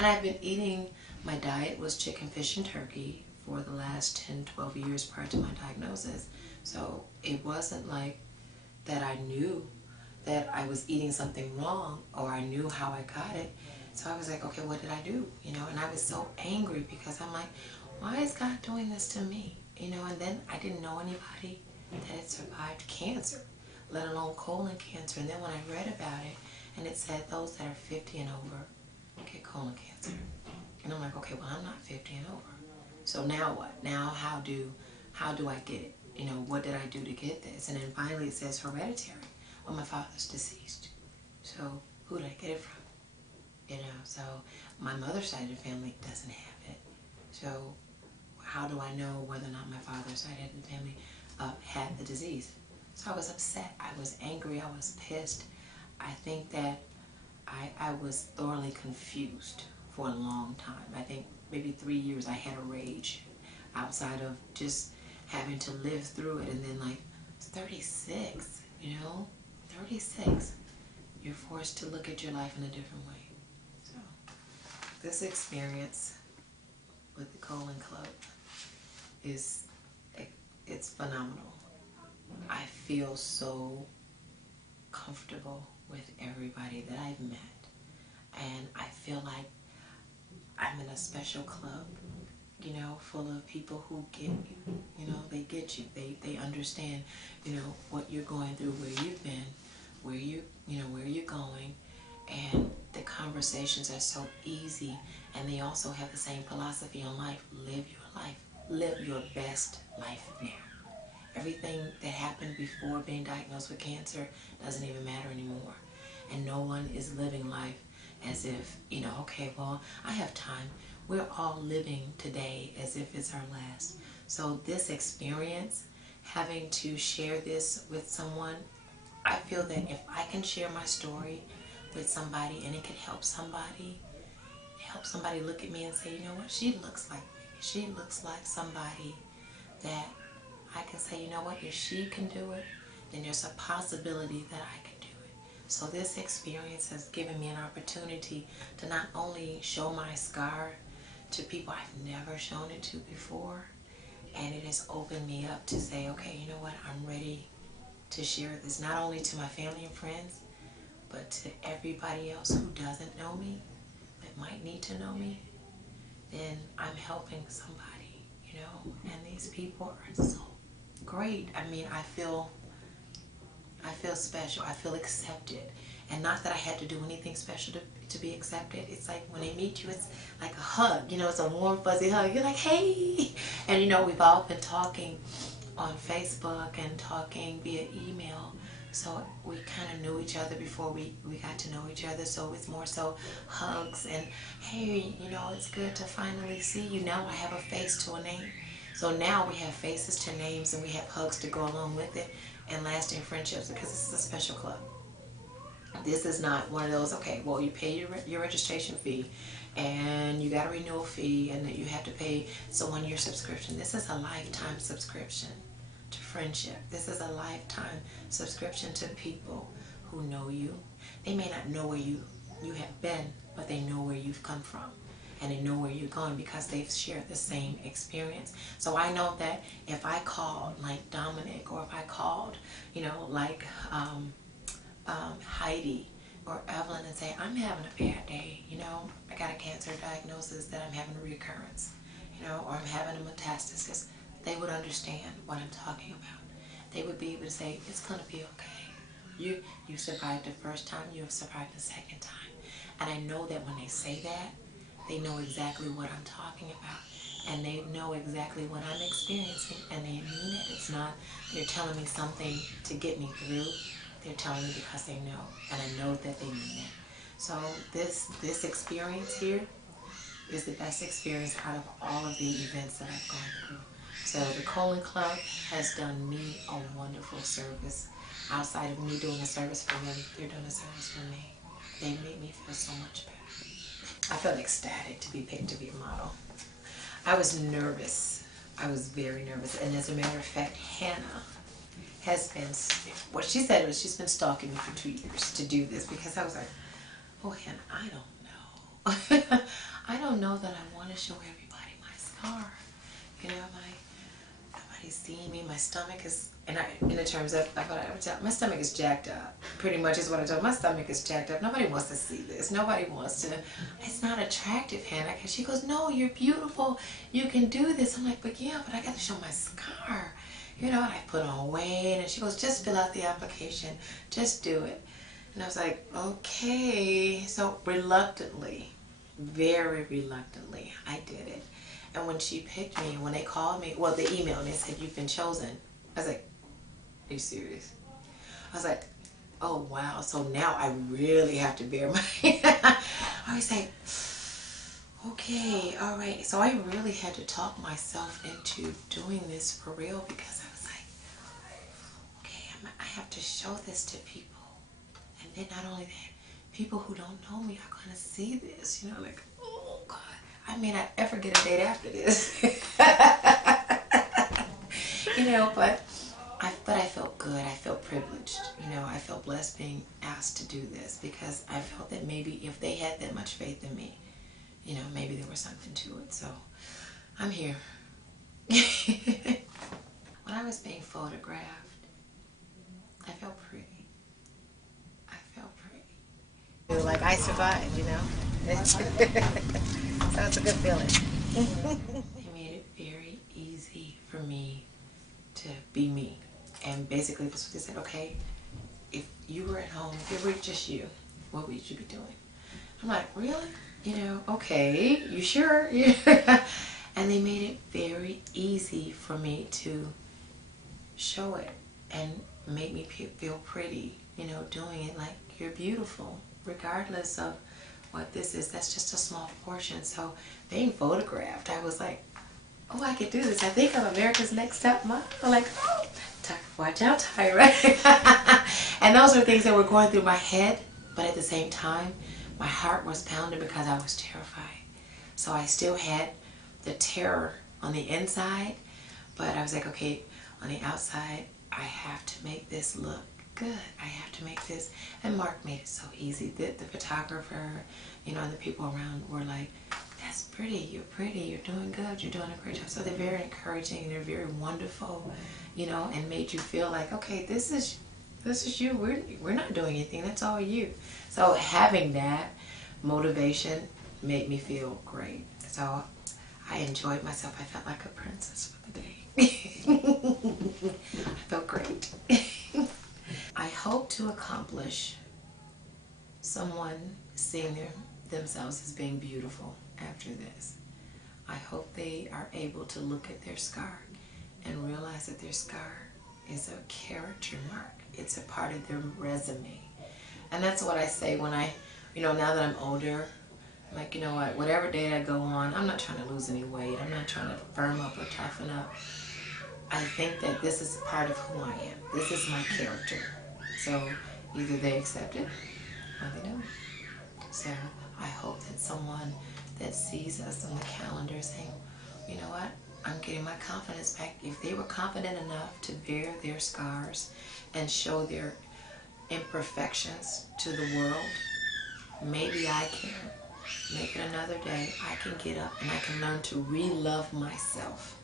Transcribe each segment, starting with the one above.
And I've been eating, my diet was chicken, fish, and turkey for the last 10, 12 years prior to my diagnosis. So it wasn't like that I knew that I was eating something wrong or I knew how I got it. So I was like, okay, what did I do? You know, and I was so angry because I'm like, why is God doing this to me? You know, and then I didn't know anybody that had survived cancer, let alone colon cancer. And then when I read about it, and it said those that are 50 and over get colon cancer. And I'm like, okay, well, I'm not 50 and over. So now what? Now how do I get it? You know, what did I do to get this? And then finally it says hereditary. Well, my father's deceased. So who did I get it from? You know, so my mother's side of the family doesn't have it. So how do I know whether or not my father's side of the family had the disease? So I was upset. I was angry. I was pissed. I think that I was thoroughly confused for a long time. I think maybe 3 years I had a rage outside of just having to live through it. And then like 36, you know, 36, you're forced to look at your life in a different way. So this experience with the Colon Club it's phenomenal. I feel so comfortable with everybody that I've met. And I feel like I'm in a special club, you know, full of people who get you. You know, they get you. They understand, you know, what you're going through, where you've been, where where you're going. And the conversations are so easy. And they also have the same philosophy on life. Live your life. Live your best life now. Everything that happened before being diagnosed with cancer doesn't even matter anymore. And no one is living life as if, you know, okay, well, I have time. We're all living today as if it's our last. So this experience, having to share this with someone, I feel that if I can share my story with somebody and it could help somebody look at me and say, you know what, she looks like me. She looks like somebody that I can say, you know what, if she can do it, then there's a possibility that I can do it. So this experience has given me an opportunity to not only show my scar to people I've never shown it to before, and it has opened me up to say, okay, you know what, I'm ready to share this not only to my family and friends, but to everybody else who doesn't know me, that might need to know me. Then I'm helping somebody, you know, and these people are so great. I mean, I feel special. I feel accepted. And not that I had to do anything special to be accepted. It's like when they meet you, it's like a hug. You know, it's a warm, fuzzy hug. You're like, hey. And, you know, we've all been talking on Facebook and talking via email. So we kind of knew each other before we got to know each other. So it's more so hugs and, hey, you know, it's good to finally see you. Now I have a face to a name. So now we have faces to names and we have hugs to go along with it and lasting friendships, because this is a special club. This is not one of those, okay, well, you pay your registration fee and you got a renewal fee and you have to pay, it's a 1-year subscription. This is a lifetime subscription to friendship. This is a lifetime subscription to people who know you. They may not know where you have been, but they know where you've come from. And they know where you're going because they've shared the same experience. So I know that if I called like Dominic, or if I called, you know, like Heidi or Evelyn and say, I'm having a bad day, you know, I got a cancer diagnosis that I'm having a recurrence, you know, or I'm having a metastasis, they would understand what I'm talking about. They would be able to say, it's going to be okay. You survived the first time, you have survived the second time. And I know that when they say that, they know exactly what I'm talking about. And they know exactly what I'm experiencing. And they mean it. It's not, they're telling me something to get me through. They're telling me because they know. And I know that they mean it. So this experience here is the best experience out of all of the events that I've gone through. So the Colon Club has done me a wonderful service. Outside of me doing a service for them, they're doing a service for me. They made me feel so much better. I felt ecstatic to be picked to be a model. I was nervous. I was very nervous. And as a matter of fact, Hannah has been, what she said was she's been stalking me for 2 years to do this, because I was like, oh, Hannah, I don't know. I don't know that I want to show everybody my scar. You know, nobody's seeing me. My stomach is, in the terms of what I would tell, my stomach is jacked up. Pretty much is what I told. My stomach is jacked up. Nobody wants to see this. Nobody wants to. It's not attractive, Hannah. She goes, no, you're beautiful. You can do this. I'm like, but yeah, but I got to show my scar. You know, and I put on weight, and she goes, just fill out the application. Just do it. And I was like, okay. So reluctantly, very reluctantly, I did it. And when she picked me, when they called me, well, they emailed me and said, you've been chosen. I was like, are you serious? I was like, oh, wow. So now I really have to bear my... I was like, okay, all right. So I really had to talk myself into doing this for real, because I was like, okay, I have to show this to people. And then not only that, people who don't know me are going to see this, you know, like, oh, God. I may not ever get a date after this. You know, but I felt good. I felt privileged. You know, I felt blessed being asked to do this, because I felt that maybe if they had that much faith in me, you know, maybe there was something to it. So I'm here. When I was being photographed, I felt pretty. I felt pretty. Like I survived, you know. So it's a good feeling. They made it very easy for me to be me. And basically this was, they said, okay, if you were at home, if it were just you, what would you be doing? I'm like, really? You know, okay, you sure? Yeah. And they made it very easy for me to show it and make me feel pretty, you know, doing it. Like, you're beautiful, regardless of what this is. That's just a small portion. So being photographed, I was like, oh, I could do this. I think I'm America's Next Top Model. I'm like, oh, watch out, Tyra. And those were things that were going through my head, but at the same time, my heart was pounding because I was terrified. So I still had the terror on the inside, but I was like, okay, on the outside, I have to make this look good. I have to make this. And Mark made it so easy. The photographer, you know, and the people around were like, that's pretty, you're doing good, you're doing a great job. So they're very encouraging and they're very wonderful, you know, and made you feel like, okay, this is you. We're not doing anything. That's all you. So having that motivation made me feel great. So I enjoyed myself. I felt like a princess for the day. I felt great. I hope to accomplish someone seeing themselves as being beautiful after this. I hope they are able to look at their scar and realize that their scar is a character mark. It's a part of their resume. And that's what I say when I, you know, now that I'm older, I'm like, you know what, whatever date I go on, I'm not trying to lose any weight. I'm not trying to firm up or toughen up. I think that this is part of who I am. This is my character. So either they accept it or they don't. So I hope that someone that sees us on the calendar saying, you know what, I'm getting my confidence back. If they were confident enough to bear their scars and show their imperfections to the world, maybe I can make it another day. I can get up and I can learn to re-love myself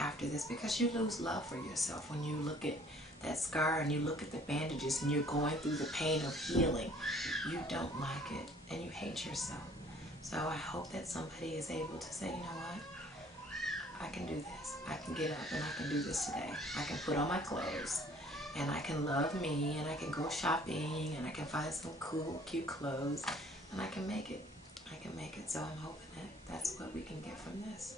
after this, because you lose love for yourself when you look at that scar and you look at the bandages and you're going through the pain of healing. You don't like it and you hate yourself. So I hope that somebody is able to say, you know what, I can do this. I can get up and I can do this today. I can put on my clothes and I can love me and I can go shopping and I can find some cool, cute clothes and I can make it. I can make it. So I'm hoping that that's what we can get from this.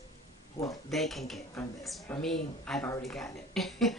Well, they can get from this. For me, I've already gotten it.